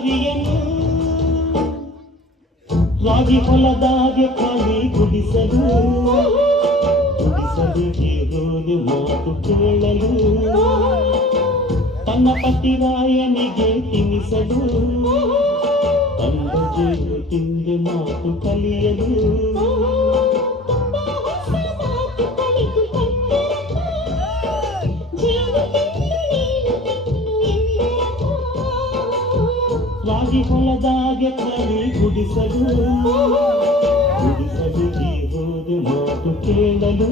ಅರಿಯನು ರಾಗಿ ಹೊಲದಾಗೆ ಖಾಲಿ ಗುಡಿಸಲು ಇರೋದು ಮಾತು ಕೇಳಲು ತನ್ನ ಪತಿರಾಯನಿಗೆ ತಿನ್ನಿಸಲು ತಂದ ಜೇನು ತಿಂದು ಮಾತು ಕಲಿಯಲು ರಾಗಿ ಹೊಲದಾಗೆ ಖಾಲಿ ಗುಡಿಸಲು ಹೋದು ಮಾತು ಕೇಳಲು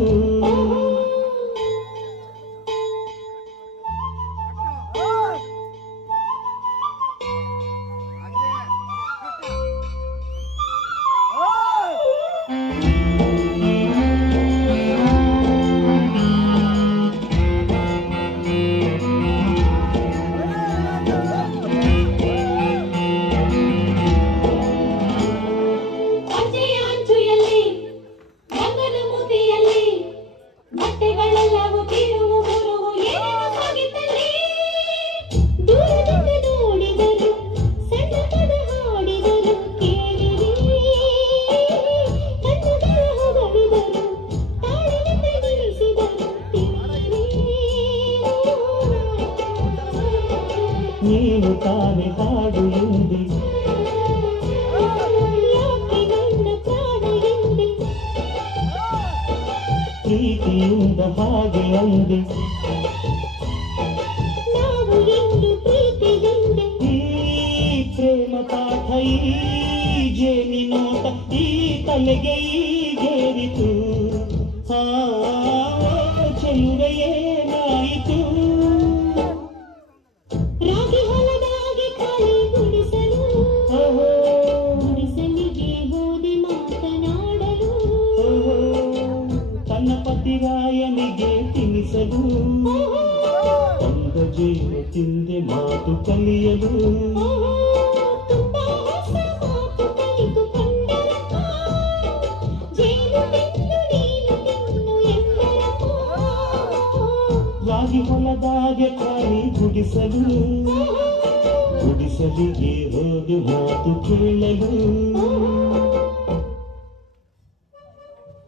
ನೀನು ತಾನೆ ಹಾಡು ಎಂದೆ ಪ್ರೀತಿಯಿಂದ ಹಾಗೆ ಅಂದೆ ಈ ಪ್ರೇಮ ಪಾಠ ಈ ಜೇನಿ ನೋಟ ಈ ತಲೆಗೆ ಈಗೇರಿತು ಚೆಲುವೆಯೇನಾಯಿತು ರಾಗಿ ಹೊಲದಾಗೆ ಖಾಲಿ ಗುಡಿಸಲು ಗುಡಿಸಲಿಗೆ ಹೋದೆ ಮಾತನಾಡಲು ತನ್ನ ಪತಿರಾಯನಿಗೆ ತಿನ್ನಿಸಲು ತಂದ ಜೇನು ತಿಂದೆ ಮಾತು ಕಲಿಯಲು ತುಂಬಾ ಹೊಸ ಮಾತು ಕಲಿತುಕೊಂಡರಪ್ಪ ಜೇನು ತಿಂದು ನೀನು ತಿನ್ನು ಎಂದರಪ್ಪ ರಾಗಿ ಹೊಲದಾಗೆ ಖಾಲಿ ಗುಡಿಸಲಿಗೆ ಹೋಗಿ ಮಾತು ಕೇಳಲು